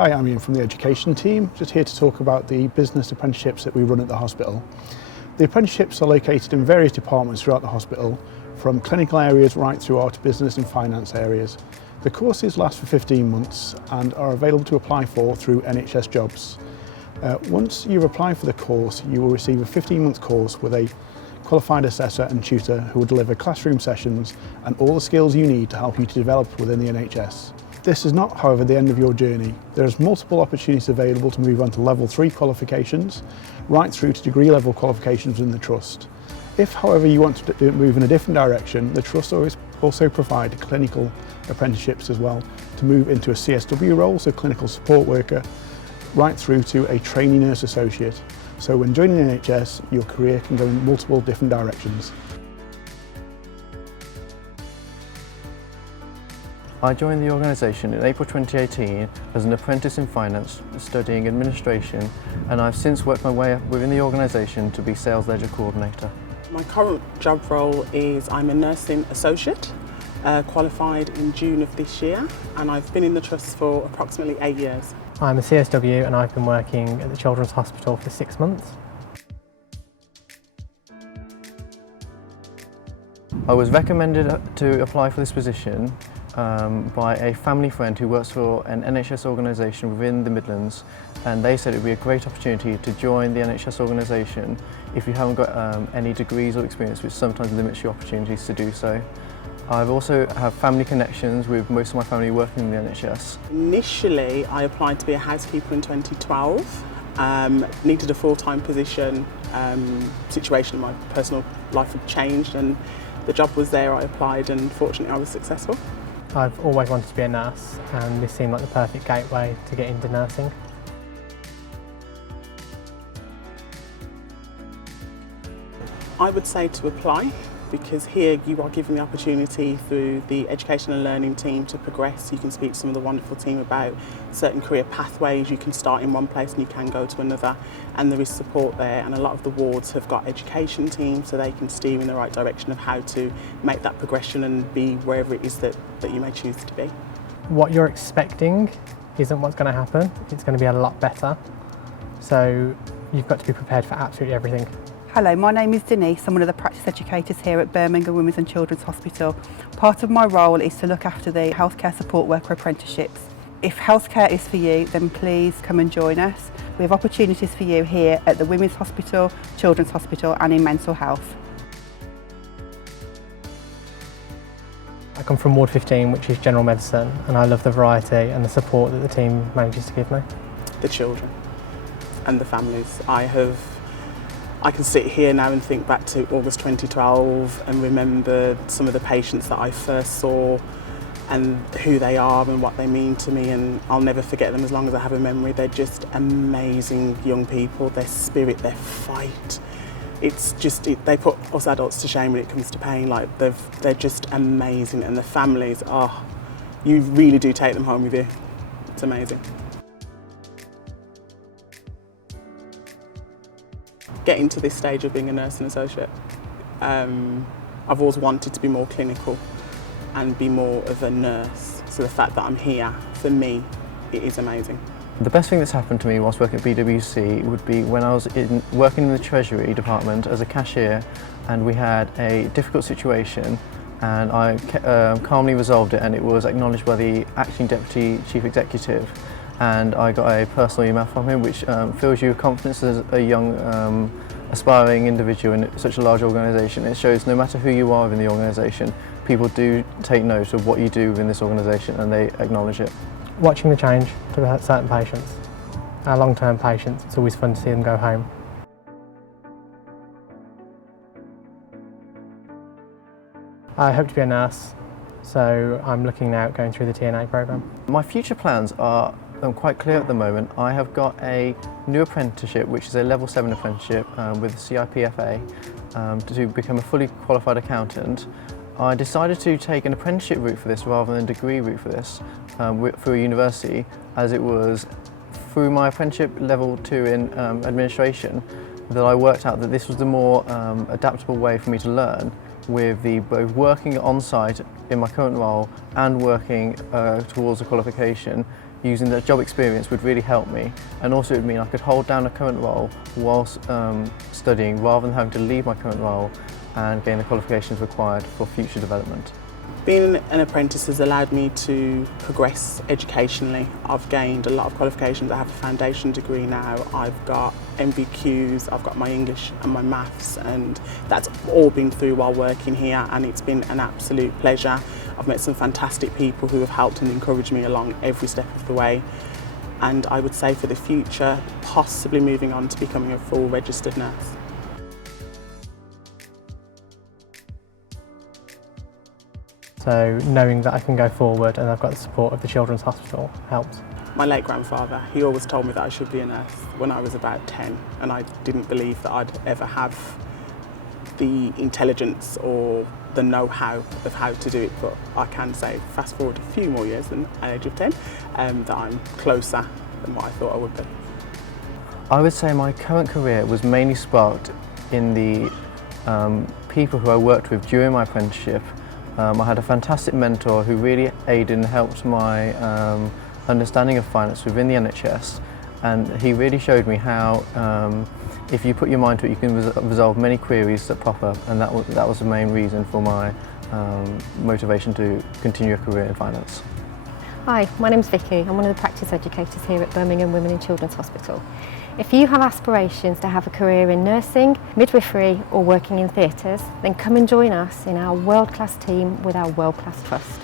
Hi, I'm Ian from the education team, just here to talk about the business apprenticeships that we run at the hospital. The apprenticeships are located in various departments throughout the hospital, from clinical areas right through our business and finance areas. The courses last for 15 months and are available to apply for through NHS Jobs. Once you've applied for the course, you will receive a 15-month course with a qualified assessor and tutor who will deliver classroom sessions and all the skills you need to help you to develop within the NHS. This is not, however, the end of your journey. There's multiple opportunities available to move on to level 3 qualifications, right through to degree level qualifications in the Trust. If, however, you want to move in a different direction, the Trust also provide clinical apprenticeships as well to move into a CSW role, so clinical support worker, right through to a trainee nurse associate. So when joining the NHS, your career can go in multiple different directions. I joined the organisation in April 2018 as an apprentice in finance, studying administration, and I've since worked my way up within the organisation to be sales ledger coordinator. My current job role is I'm a nursing associate, qualified in June of this year, and I've been in the Trust for approximately 8 years. I'm a CSW and I've been working at the Children's Hospital for 6 months. I was recommended to apply for this position by a family friend who works for an NHS organisation within the Midlands, and they said it would be a great opportunity to join the NHS organisation if you haven't got any degrees or experience, which sometimes limits your opportunities to do so. I also have family connections with most of my family working in the NHS. Initially, I applied to be a housekeeper in 2012. Needed a full-time position. Situation in my personal life had changed and the job was there. I applied and fortunately I was successful. I've always wanted to be a nurse and this seemed like the perfect gateway to get into nursing. I would say to apply, because here you are given the opportunity through the education and learning team to progress. You can speak to some of the wonderful team about certain career pathways. You can start in one place and you can go to another, and there is support there, and a lot of the wards have got education teams so they can steer in the right direction of how to make that progression and be wherever it is that you may choose to be. What you're expecting isn't what's going to happen. It's going to be a lot better. So you've got to be prepared for absolutely everything. Hello, my name is Denise. I'm one of the practice educators here at Birmingham Women's and Children's Hospital. Part of my role is to look after the healthcare support worker apprenticeships. If healthcare is for you, then please come and join us. We have opportunities for you here at the Women's Hospital, Children's Hospital and in mental health. I come from Ward 15, which is general medicine, and I love the variety and the support that the team manages to give me. The children and the families. I can sit here now and think back to August 2012 and remember some of the patients that I first saw and who they are and what they mean to me, and I'll never forget them as long as I have a memory. They're just amazing young people, their spirit, their fight. It's just, they put us adults to shame when it comes to pain. Like they're just amazing, and the families, you really do take them home with you. It's amazing. Getting to this stage of being a nursing associate, I've always wanted to be more clinical and be more of a nurse. So the fact that I'm here, for me, it is amazing. The best thing that's happened to me whilst working at BWC would be when I was working in the Treasury department as a cashier, and we had a difficult situation and I calmly resolved it, and it was acknowledged by the acting Deputy Chief Executive, and I got a personal email from him which fills you with confidence as a young aspiring individual in such a large organisation. It shows no matter who you are within the organisation, people do take note of what you do within this organisation and they acknowledge it. Watching the change to certain patients, our long-term patients, it's always fun to see them go home. I hope to be a nurse, so I'm looking now at going through the TNA programme. My future plans are quite clear at the moment. I have got a new apprenticeship, which is a level 7 apprenticeship with the CIPFA to become a fully qualified accountant. I decided to take an apprenticeship route for this rather than a degree route for this through a university, as it was through my apprenticeship level 2 in administration that I worked out that this was the more adaptable way for me to learn, with both working on site in my current role and working towards a qualification using that job experience would really help me, and also it would mean I could hold down a current role whilst studying, rather than having to leave my current role and gain the qualifications required for future development. Being an apprentice has allowed me to progress educationally. I've gained a lot of qualifications. I have a foundation degree now. I've got MVQs, I've got my English and my maths, and that's all been through while working here, and it's been an absolute pleasure. I've met some fantastic people who have helped and encouraged me along every step of the way. And I would say for the future, possibly moving on to becoming a full registered nurse. So knowing that I can go forward and I've got the support of the Children's Hospital helps. My late grandfather, he always told me that I should be a nurse when I was about 10, and I didn't believe that I'd ever have the intelligence or the know-how of how to do it, but I can say, fast forward a few more years than the age of 10, that I'm closer than what I thought I would be. I would say my current career was mainly sparked in the people who I worked with during my apprenticeship. I had a fantastic mentor who really aided and helped my understanding of finance within the NHS, and he really showed me how if you put your mind to it, you can resolve many queries that pop up, and that was the main reason for my motivation to continue a career in finance. Hi, my name's Vicky. I'm one of the practice educators here at Birmingham Women and Children's Hospital. If you have aspirations to have a career in nursing, midwifery or working in theatres, then come and join us in our world-class team with our world-class trust.